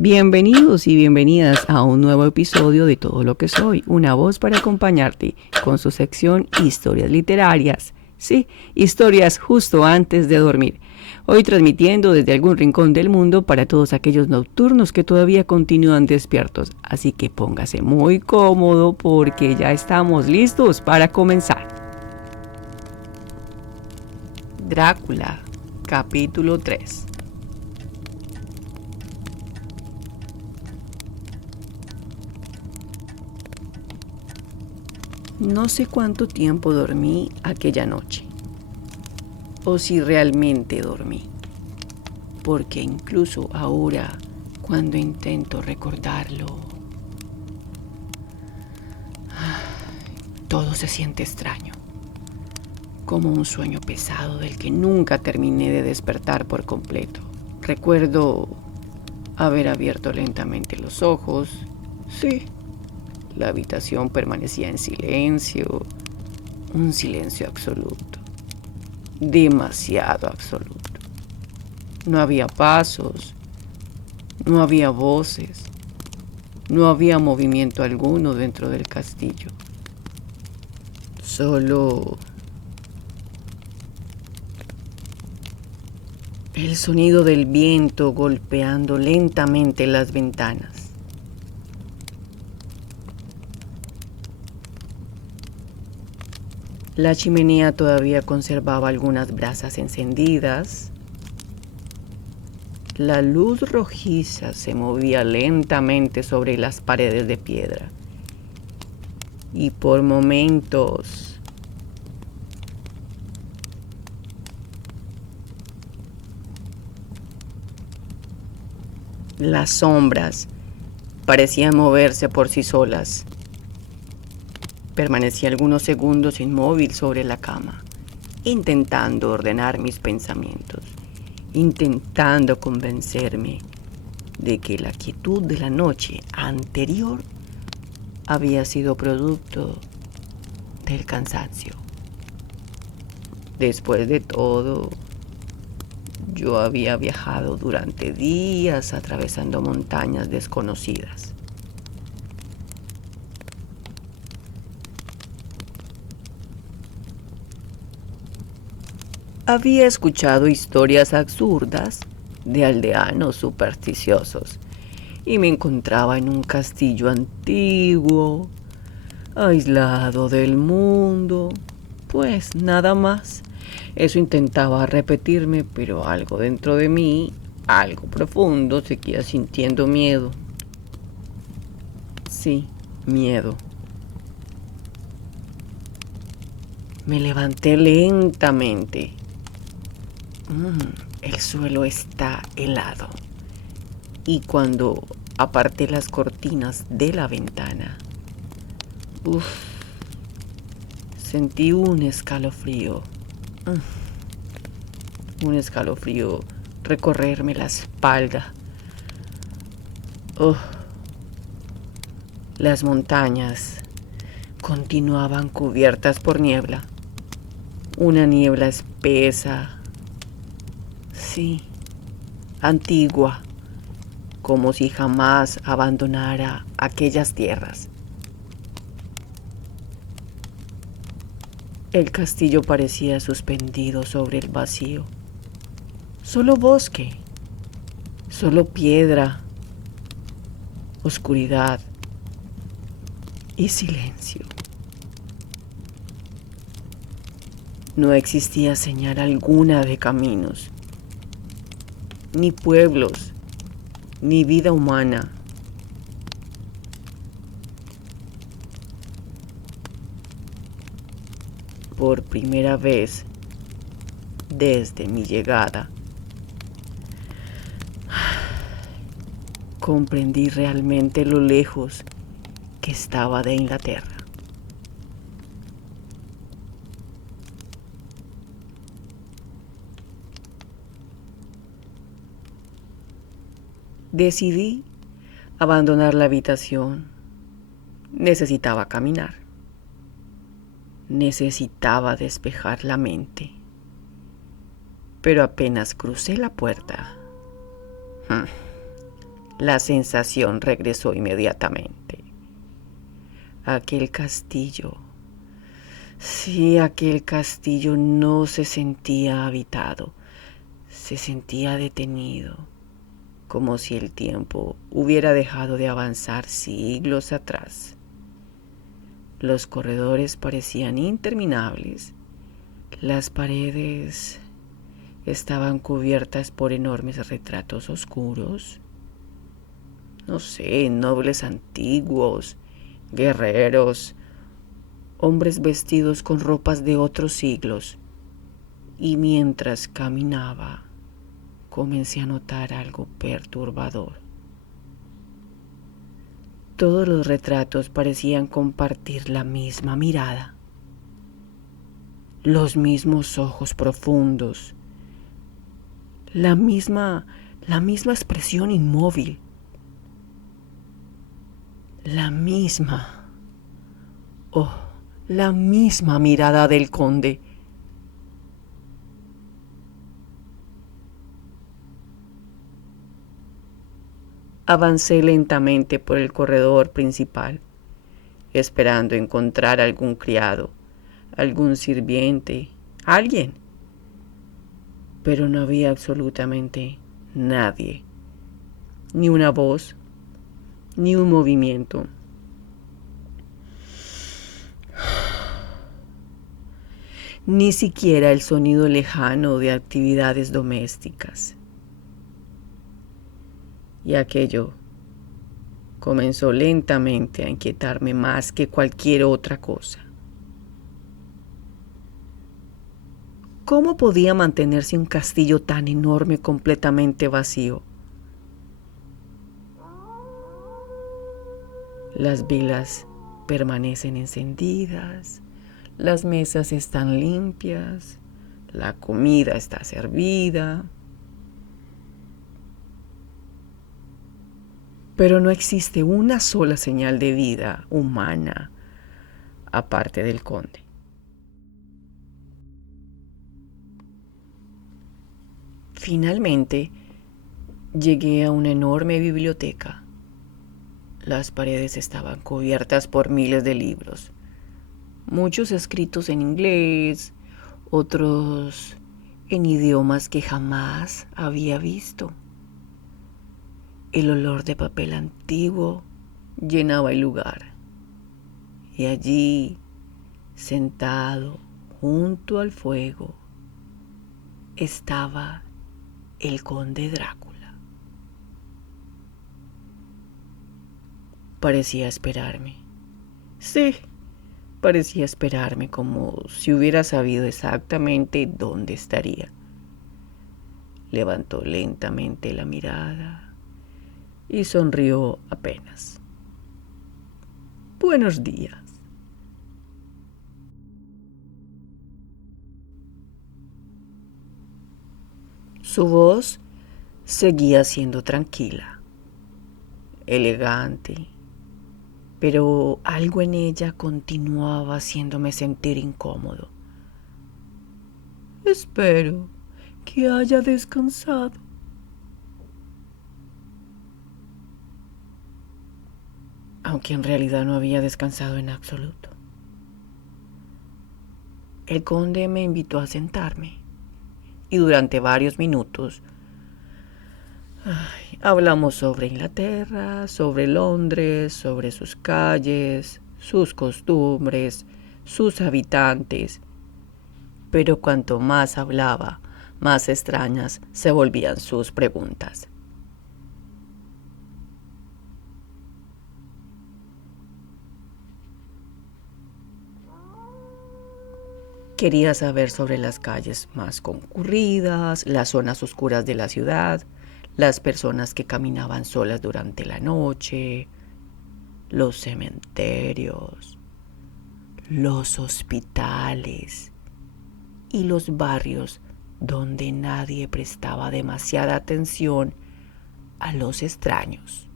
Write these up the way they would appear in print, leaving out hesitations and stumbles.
Bienvenidos y bienvenidas a un nuevo episodio de Todo lo que soy, una voz para acompañarte con su sección Historias Literarias. Sí, historias justo antes de dormir. Hoy transmitiendo desde algún rincón del mundo para todos aquellos nocturnos que todavía continúan despiertos. Así que póngase muy cómodo porque ya estamos listos para comenzar. Drácula, capítulo 3. No sé cuánto tiempo dormí aquella noche, o si realmente dormí, porque incluso ahora, cuando intento recordarlo, todo se siente extraño, como un sueño pesado del que nunca terminé de despertar por completo. Recuerdo haber abierto lentamente los ojos, sí. La habitación permanecía en silencio, un silencio absoluto, demasiado absoluto. No había pasos, no había voces, no había movimiento alguno dentro del castillo. Solo el sonido del viento golpeando lentamente las ventanas. La chimenea todavía conservaba algunas brasas encendidas. La luz rojiza se movía lentamente sobre las paredes de piedra. Y por momentos las sombras parecían moverse por sí solas. Permanecí algunos segundos inmóvil sobre la cama, intentando ordenar mis pensamientos, intentando convencerme de que la quietud de la noche anterior había sido producto del cansancio. Después de todo, yo había viajado durante días atravesando montañas desconocidas. Había escuchado historias absurdas de aldeanos supersticiosos y me encontraba en un castillo antiguo, aislado del mundo. Pues nada más. Eso intentaba repetirme, pero algo dentro de mí, algo profundo, seguía sintiendo miedo. Sí, miedo. Me levanté lentamente. El suelo está helado. Y cuando aparté las cortinas de la ventana, sentí un escalofrío. Un escalofrío recorrerme la espalda. Las montañas continuaban cubiertas por niebla. Una niebla espesa. Sí, antigua, como si jamás abandonara aquellas tierras. El castillo parecía suspendido sobre el vacío. Solo bosque, solo piedra, oscuridad y silencio. No existía señal alguna de caminos, ni pueblos, ni vida humana. Por primera vez desde mi llegada, comprendí realmente lo lejos que estaba de Inglaterra. Decidí abandonar la habitación. Necesitaba caminar. Necesitaba despejar la mente. Pero apenas crucé la puerta, La sensación regresó inmediatamente. Aquel castillo, sí, aquel castillo no se sentía habitado, se sentía detenido, como si el tiempo hubiera dejado de avanzar siglos atrás. Los corredores parecían interminables. Las paredes estaban cubiertas por enormes retratos oscuros. No sé, nobles antiguos, guerreros, hombres vestidos con ropas de otros siglos. Y mientras caminaba, comencé a notar algo perturbador. Todos los retratos parecían compartir la misma mirada, los mismos ojos profundos, la misma expresión inmóvil, la misma mirada del conde. Avancé lentamente por el corredor principal, esperando encontrar algún criado, algún sirviente, alguien. Pero no había absolutamente nadie, ni una voz, ni un movimiento. Ni siquiera el sonido lejano de actividades domésticas. Y aquello comenzó lentamente a inquietarme más que cualquier otra cosa. ¿Cómo podía mantenerse un castillo tan enorme completamente vacío? Las velas permanecen encendidas, las mesas están limpias, la comida está servida, pero no existe una sola señal de vida humana aparte del conde. Finalmente, llegué a una enorme biblioteca. Las paredes estaban cubiertas por miles de libros, muchos escritos en inglés, otros en idiomas que jamás había visto. El olor de papel antiguo llenaba el lugar. Y allí, sentado junto al fuego, estaba el conde Drácula. Parecía esperarme. Sí, parecía esperarme como si hubiera sabido exactamente dónde estaría. Levantó lentamente la mirada y sonrió apenas. Buenos días. Su voz seguía siendo tranquila, elegante, pero algo en ella continuaba haciéndome sentir incómodo. Espero que haya descansado. Aunque en realidad no había descansado en absoluto. El conde me invitó a sentarme y durante varios minutos hablamos sobre Inglaterra, sobre Londres, sobre sus calles, sus costumbres, sus habitantes. Pero cuanto más hablaba, más extrañas se volvían sus preguntas. Quería saber sobre las calles más concurridas, las zonas oscuras de la ciudad, las personas que caminaban solas durante la noche, los cementerios, los hospitales y los barrios donde nadie prestaba demasiada atención a los extraños.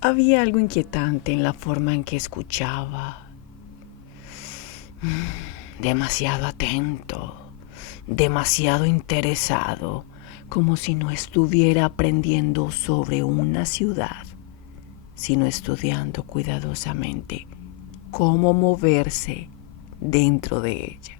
Había algo inquietante en la forma en que escuchaba. Demasiado atento, demasiado interesado, como si no estuviera aprendiendo sobre una ciudad, sino estudiando cuidadosamente cómo moverse dentro de ella.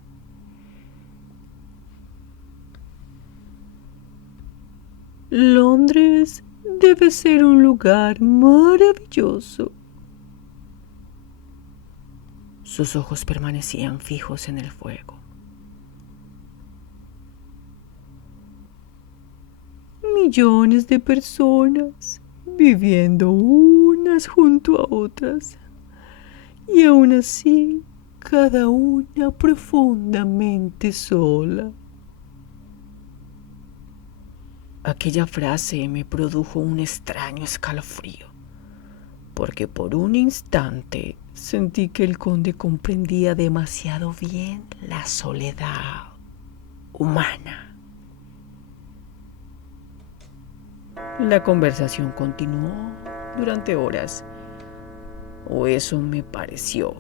Londres debe ser un lugar maravilloso. Sus ojos permanecían fijos en el fuego. Millones de personas viviendo unas junto a otras, y aún así cada una profundamente sola. Aquella frase me produjo un extraño escalofrío, porque por un instante sentí que el conde comprendía demasiado bien la soledad humana. La conversación continuó durante horas, o eso me pareció.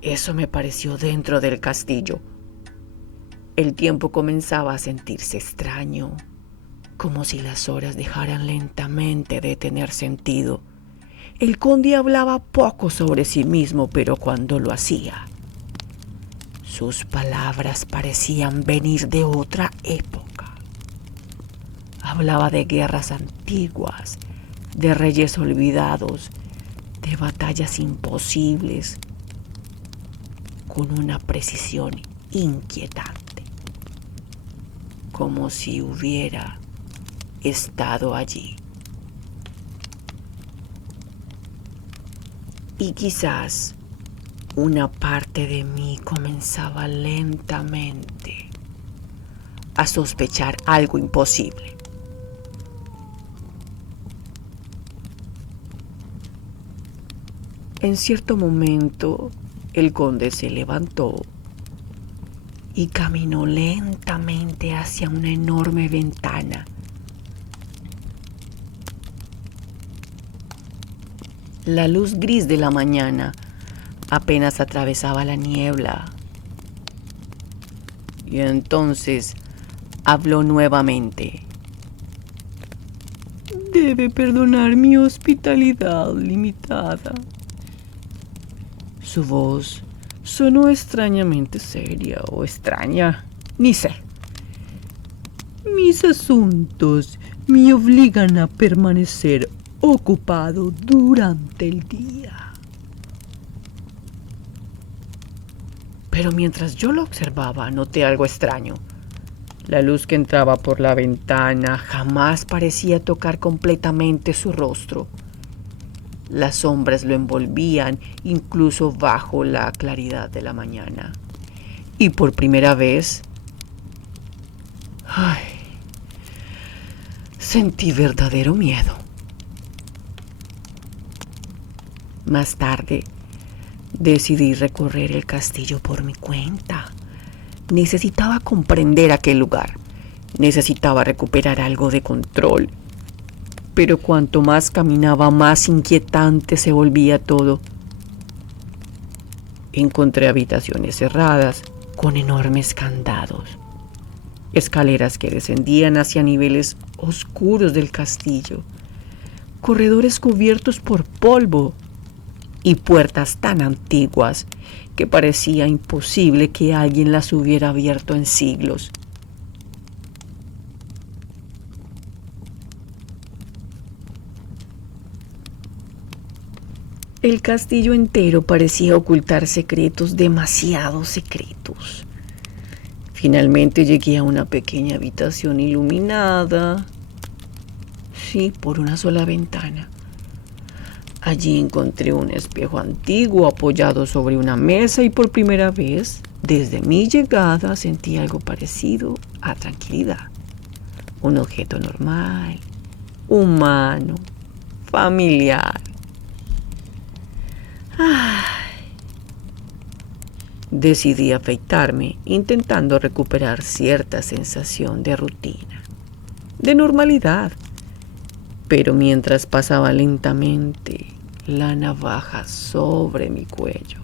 Eso me pareció dentro del castillo. El tiempo comenzaba a sentirse extraño, como si las horas dejaran lentamente de tener sentido. El conde hablaba poco sobre sí mismo, pero cuando lo hacía, sus palabras parecían venir de otra época. Hablaba de guerras antiguas, de reyes olvidados, de batallas imposibles, con una precisión inquietante, como si hubiera estado allí. Y quizás una parte de mí comenzaba lentamente a sospechar algo imposible. En cierto momento, el conde se levantó y caminó lentamente hacia una enorme ventana. La luz gris de la mañana apenas atravesaba la niebla. Y entonces habló nuevamente. Debe perdonar mi hospitalidad limitada. Su voz sonó extrañamente seria o extraña, ni sé. Mis asuntos me obligan a permanecer ocupado durante el día. Pero mientras yo lo observaba, noté algo extraño. La luz que entraba por la ventana jamás parecía tocar completamente su rostro. Las sombras lo envolvían incluso bajo la claridad de la mañana. Y por primera vez, sentí verdadero miedo. Más tarde, decidí recorrer el castillo por mi cuenta. Necesitaba comprender aquel lugar. Necesitaba recuperar algo de control. Pero cuanto más caminaba, más inquietante se volvía todo. Encontré habitaciones cerradas con enormes candados, escaleras que descendían hacia niveles oscuros del castillo, corredores cubiertos por polvo y puertas tan antiguas que parecía imposible que alguien las hubiera abierto en siglos. El castillo entero parecía ocultar secretos, demasiados secretos. Finalmente llegué a una pequeña habitación iluminada, sí, por una sola ventana. Allí encontré un espejo antiguo apoyado sobre una mesa y por primera vez, desde mi llegada, sentí algo parecido a tranquilidad. Un objeto normal, humano, familiar. Decidí afeitarme, intentando recuperar cierta sensación de rutina, de normalidad. Pero mientras pasaba lentamente la navaja sobre mi cuello,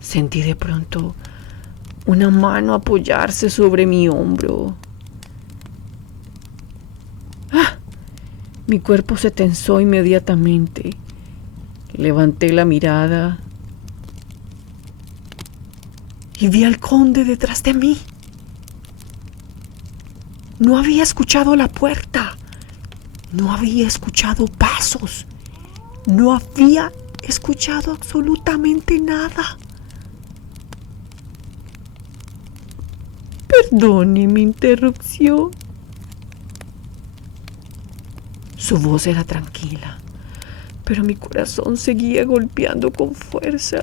sentí de pronto una mano apoyarse sobre mi hombro Mi cuerpo se tensó inmediatamente. Levanté la mirada y vi al conde detrás de mí. No había escuchado la puerta. No había escuchado pasos. No había escuchado absolutamente nada. Perdone mi interrupción. Su voz era tranquila, pero mi corazón seguía golpeando con fuerza.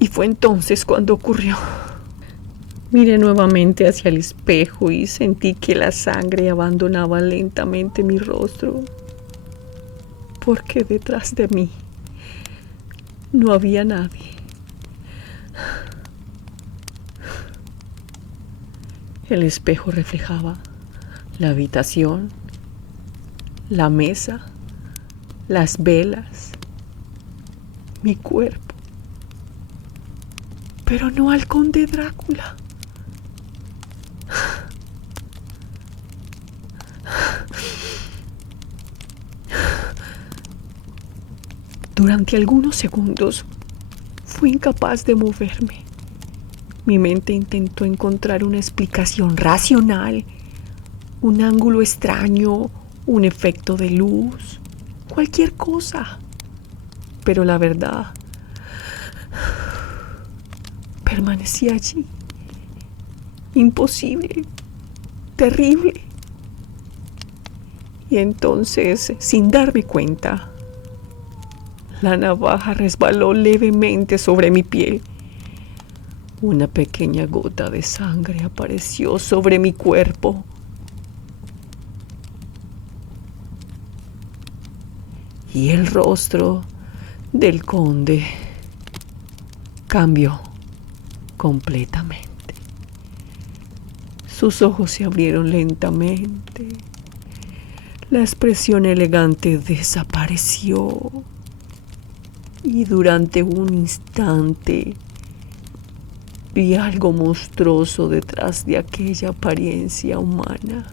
Y fue entonces cuando ocurrió. Miré nuevamente hacia el espejo y sentí que la sangre abandonaba lentamente mi rostro, porque detrás de mí no había nadie. El espejo reflejaba la habitación, la mesa, las velas, mi cuerpo, pero no al conde Drácula. Durante algunos segundos fui incapaz de moverme. Mi mente intentó encontrar una explicación racional, un ángulo extraño, un efecto de luz, cualquier cosa. Pero la verdad permanecía allí. Imposible, terrible. Y entonces, sin darme cuenta, la navaja resbaló levemente sobre mi piel. Una pequeña gota de sangre apareció sobre mi cuerpo. Y el rostro del conde cambió completamente. Sus ojos se abrieron lentamente. La expresión elegante desapareció. Y durante un instante vi algo monstruoso detrás de aquella apariencia humana.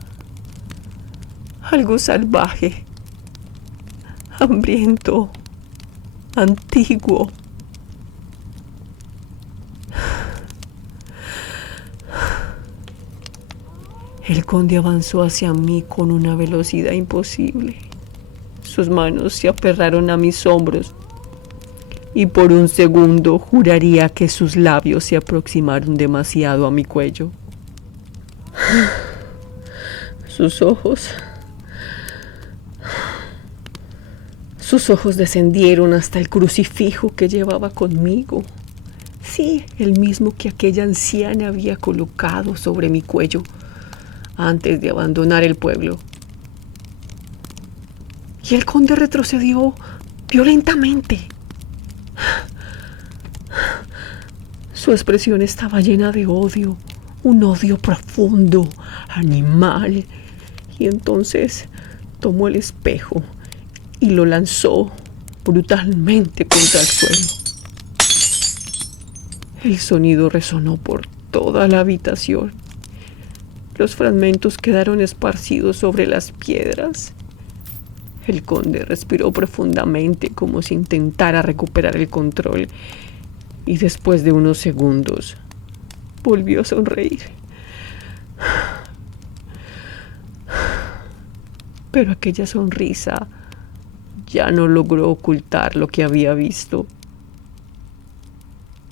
Algo salvaje, hambriento, antiguo. El conde avanzó hacia mí con una velocidad imposible. Sus manos se aferraron a mis hombros y por un segundo juraría que sus labios se aproximaron demasiado a mi cuello. Sus ojos descendieron hasta el crucifijo que llevaba conmigo. Sí, el mismo que aquella anciana había colocado sobre mi cuello antes de abandonar el pueblo. Y el conde retrocedió violentamente. Su expresión estaba llena de odio, un odio profundo, animal. Y entonces tomó el espejo y lo lanzó brutalmente contra el suelo. El sonido resonó por toda la habitación. Los fragmentos quedaron esparcidos sobre las piedras. El conde respiró profundamente como si intentara recuperar el control y después de unos segundos volvió a sonreír. Pero aquella sonrisa ya no logró ocultar lo que había visto,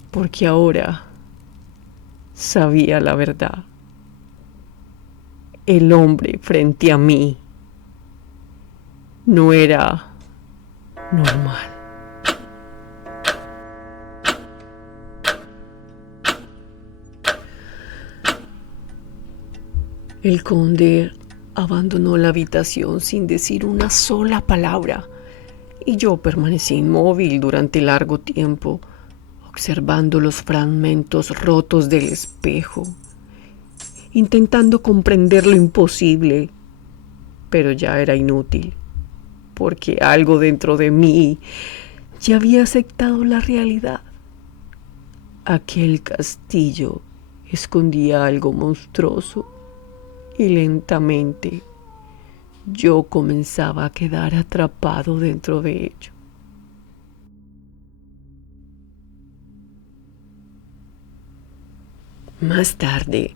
porque ahora sabía la verdad. El hombre frente a mí no era normal. El conde abandonó la habitación sin decir una sola palabra y yo permanecí inmóvil durante largo tiempo, observando los fragmentos rotos del espejo, intentando comprender lo imposible, pero ya era inútil, porque algo dentro de mí ya había aceptado la realidad. Aquel castillo escondía algo monstruoso y lentamente yo comenzaba a quedar atrapado dentro de ello. Más tarde,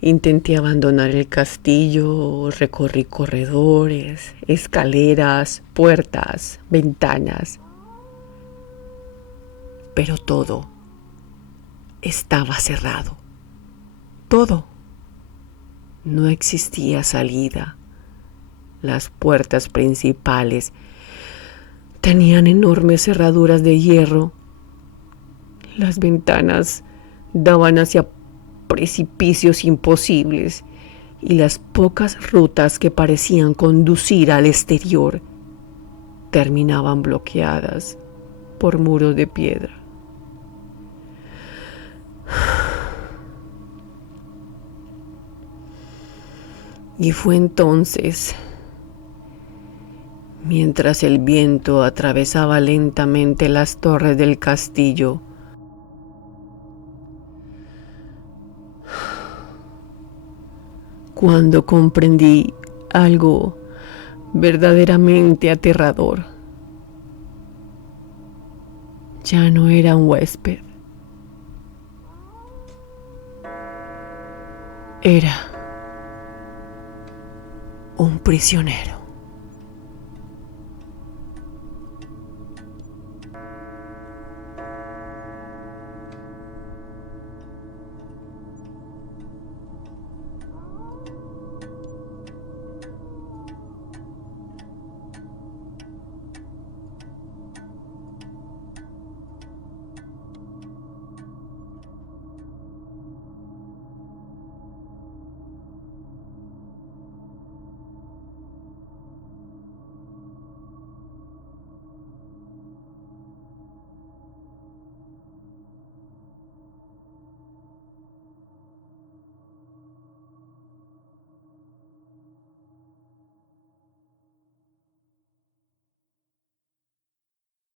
intenté abandonar el castillo, recorrí corredores, escaleras, puertas, ventanas, pero todo estaba cerrado. Todo. No existía salida. Las puertas principales tenían enormes cerraduras de hierro. Las ventanas daban hacia precipicios imposibles y las pocas rutas que parecían conducir al exterior terminaban bloqueadas por muros de piedra. Y fue entonces, mientras el viento atravesaba lentamente las torres del castillo, cuando comprendí algo verdaderamente aterrador. Ya no era un huésped. Era un prisionero.